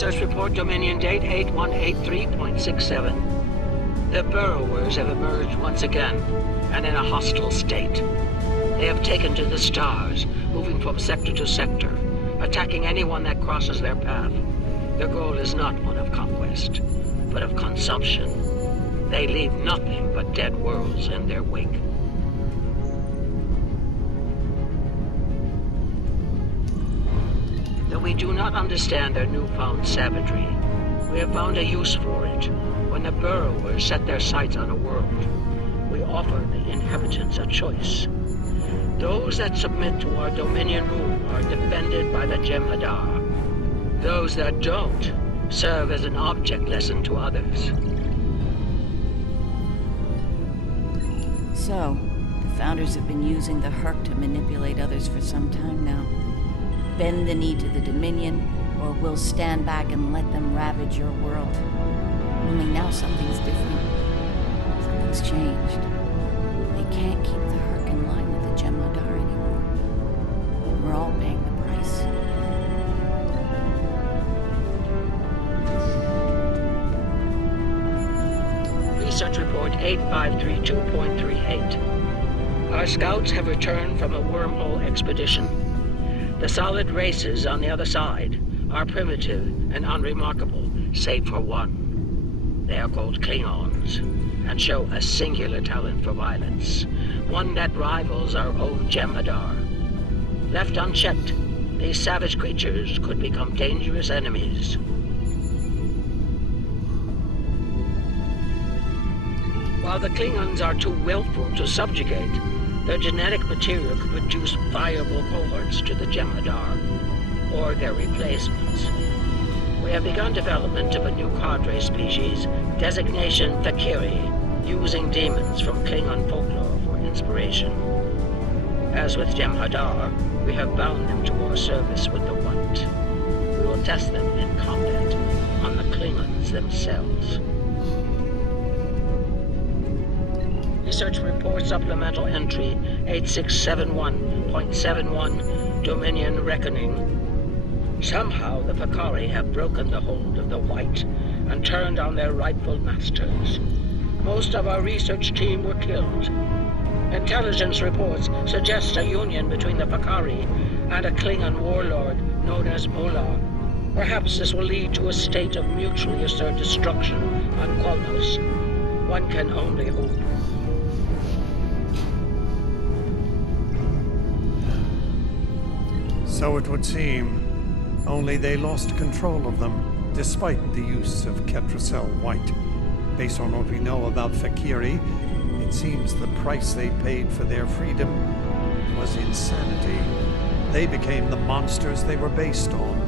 Research report Dominion date 8183.67. The burrowers have emerged once again, and in a hostile state. They have taken to the stars, moving from sector to sector, attacking anyone that crosses their path. Their goal is not one of conquest, but of consumption. They leave nothing but dead worlds in their wake. Though we do not understand their newfound savagery, we have found a use for it. When the burrowers set their sights on a world, we offer the inhabitants a choice. Those that submit to our Dominion rule are defended by the Jem'Hadar. Those that don't serve as an object lesson to others. So, the Founders have been using the hur'q to manipulate others for some time now. Bend the knee to the Dominion, or we'll stand back and let them ravage your world. Only now something's different. Something's changed. They can't keep the hur'q in line with the Jem'Hadar anymore. We're all paying the price. Research report 8532.38. Our scouts have returned from a wormhole expedition. The solid races on the other side are primitive and unremarkable, save for one. They are called Klingons, and show a singular talent for violence, one that rivals our own Jem'Hadar. Left unchecked, these savage creatures could become dangerous enemies. While the Klingons are too willful to subjugate, their genetic material could produce viable cohorts to the Jem'Hadar, or their replacements. We have begun development of a new cadre species, designation Fakiri, using demons from Klingon folklore for inspiration. As with Jem'Hadar, we have bound them to our service with the Want. We will test them in combat on the Klingons themselves. Research report supplemental entry 8671.71, Dominion Reckoning. Somehow the Fakari have broken the hold of the White and turned on their rightful masters. Most of our research team were killed. Intelligence reports suggest a union between the Fakari and a Klingon warlord known as Mullah. Perhaps this will lead to a state of mutually assured destruction on Qualnos. One can only hope. So it would seem. Only they lost control of them, despite the use of Ketracel White. Based on what we know about Fakiri, it seems the price they paid for their freedom was insanity. They became the monsters they were based on.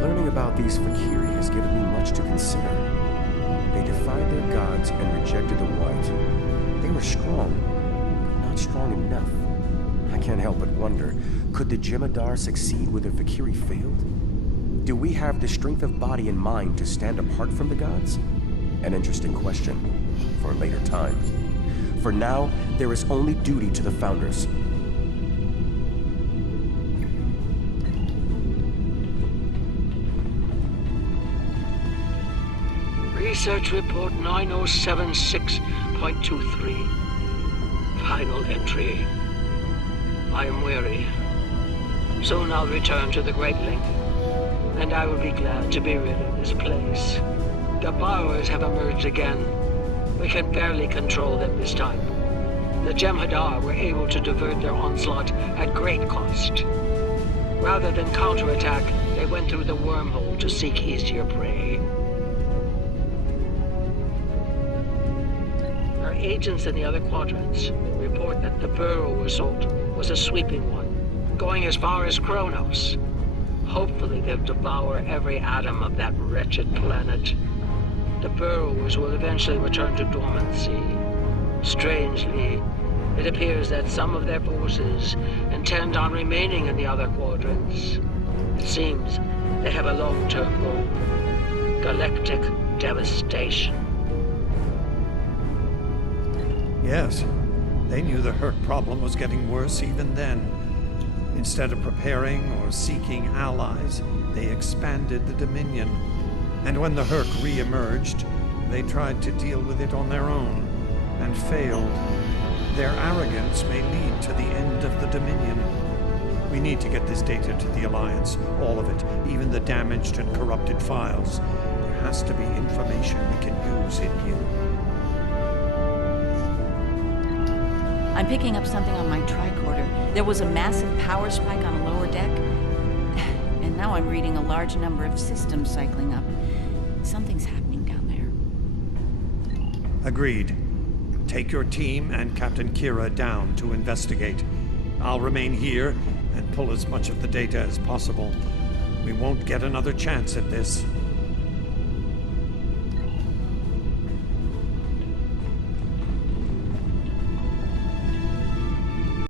Learning about these Fakiri has given me much to consider. They defied their gods and rejected the White. They were strong, but not strong enough. I can't help but wonder, could the Jem'Hadar succeed where the Fakiri failed? Do we have the strength of body and mind to stand apart from the gods? An interesting question for a later time. For now, there is only duty to the Founders. Research report 9076.23. Final entry. I am weary. Soon I'll return to the Great Link, and I will be glad to be rid of this place. The borrowers have emerged again. We can barely control them this time. The Jem'Hadar were able to divert their onslaught at great cost. Rather than counterattack, they went through the wormhole to seek easier prey. Our agents in the other quadrants report that the burrow assault was a sweeping one, going as far as Kronos. Hopefully they'll devour every atom of that wretched planet. The burrowers will eventually return to dormancy. Strangely, it appears that some of their forces intend on remaining in the other quadrants. It seems they have a long-term goal: galactic devastation. Yes, they knew the hur'q problem was getting worse even then. Instead of preparing or seeking allies, they expanded the Dominion. And when the hur'q re-emerged, they tried to deal with it on their own, and failed. Their arrogance may lead to the end of the Dominion. We need to get this data to the Alliance, all of it, even the damaged and corrupted files. There has to be information we can use in here. I'm picking up something on my tricorder. There was a massive power spike on a lower deck, and now I'm reading a large number of systems cycling up. Something's happening down there. Agreed. Take your team and Captain Kira down to investigate. I'll remain here and pull as much of the data as possible. We won't get another chance at this.